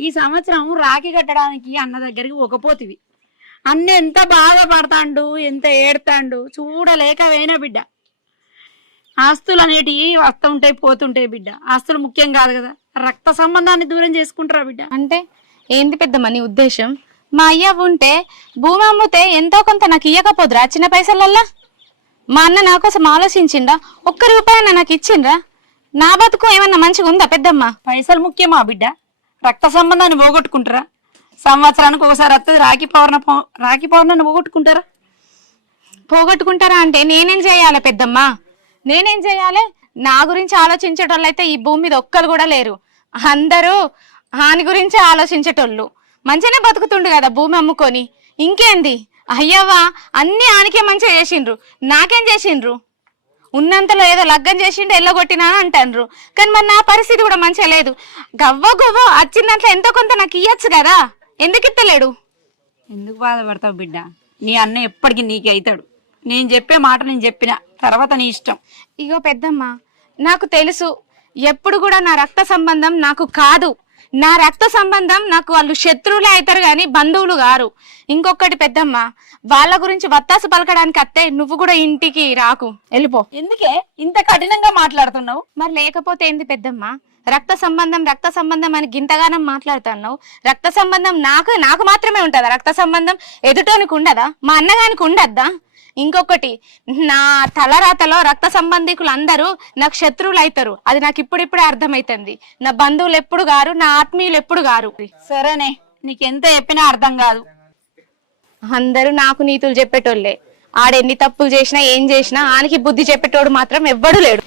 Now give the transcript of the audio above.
ఈ సంవత్సరం రాఖీ కట్టడానికి అన్న దగ్గరికి ఒకపోతివి అన్న ఎంత బాధపడతాండు ఎంత ఏడతాండు చూడలేక వేనా బిడ్డ. ఆస్తులు అనేటివి వస్తుంటాయి పోతుంటాయి బిడ్డ. ఆస్తులు ముఖ్యం కాదు కదా. రక్త సంబంధాన్ని దూరం చేసుకుంటారా బిడ్డ? అంటే ఏంది పెద్దమ్మ నీ ఉద్దేశం? మా అయ్య ఉంటే భూమి అమ్మితే ఎంతో కొంత నాకు ఇయ్యకపోదురా చిన్న పైసలల్లా? మా అన్న నా కోసం ఆలోచించిండా? ఒక్క రూపాయన నాకు ఇచ్చిండ్రా? నా బతుకు ఏమన్నా మంచిగా ఉందా పెద్దమ్మ? పైసలు ముఖ్యమా బిడ్డ? రక్త సంబంధాన్ని పోగొట్టుకుంటారా? సంవత్సరానికి ఒకసారి వస్తుంది రాఖీ పౌర్ణ రాఖీ పౌర్ణాన్ని పోగొట్టుకుంటారా? పోగొట్టుకుంటారా అంటే నేనేం చేయాలి పెద్దమ్మ? నేనేం చేయాలి? నా గురించి ఆలోచించేటోళ్ళు ఈ భూమి మీద ఒక్కరు కూడా లేరు. అందరూ హాని గురించే ఆలోచించేటోళ్ళు. మంచిగానే బతుకుతుండు కదా భూమి అమ్ముకొని. ఇంకేంది? అయ్యవ్వా అన్ని ఆనికే మంచిగా చేసిండ్రు. నాకేం చేసిండ్రు? ఉన్నంతలో ఏదో లగ్గం చేసిండు ఎల్లగొట్టినా అని అంటాండ్రు. కానీ మరి నా పరిస్థితి కూడా మంచిగా లేదు. గవ్వ గవ్వ వచ్చిన దాంట్లో ఎంతో కొంత నాకు ఇయ్యొచ్చు కదా? ఎందుకు ఇత్తలేడు? ఎందుకు బాధపడతావు బిడ్డ? నీ అన్న ఎప్పటికీ నీకే అవుతాడు. నేను చెప్పే మాట నేను చెప్పిన తర్వాత నీ ఇష్టం. ఇగో పెద్దమ్మ నాకు తెలుసు. ఎప్పుడు కూడా నా రక్త సంబంధం నాకు కాదు. నా రక్త సంబంధం నాకు వాళ్ళు శత్రువులే అవుతారు కానీ బంధువులు గారు ఇంకొకటి పెద్దమ్మ వాళ్ళ గురించి వత్తాసు పలకడానికి అత్తే నువ్వు కూడా ఇంటికి రాకు. వెళ్ళిపో. ఎందుకే? ఇంత కఠినంగా మాట్లాడుతున్నావు? మరి లేకపోతే ఏంది పెద్దమ్మ? రక్త సంబంధం రక్త సంబంధం అని గింతగానం మాట్లాడుతున్నావు. రక్త సంబంధం నాకు నాకు మాత్రమే ఉంటుందా? రక్త సంబంధం ఎదుటోనికి ఉండదా? మా అన్నగానికి ఉండద్దా? ఇంకొకటి నా తలరాతలో రక్త సంబంధికులు అందరూ నాకు శత్రువులు అవుతారు అది నాకు ఇప్పుడిప్పుడే అర్థమైతుంది. నా బంధువులు ఎప్పుడు గారు నా ఆత్మీయులు ఎప్పుడు గారు. సరేనే నీకెంత చెప్పినా అర్థం కాదు. అందరూ నాకు నీతులు చెప్పేటోళ్ళే. ఆడెన్ని తప్పులు చేసినా ఏం చేసినా ఆనికి బుద్ధి చెప్పేటోడు మాత్రం ఎవ్వడు లేడు.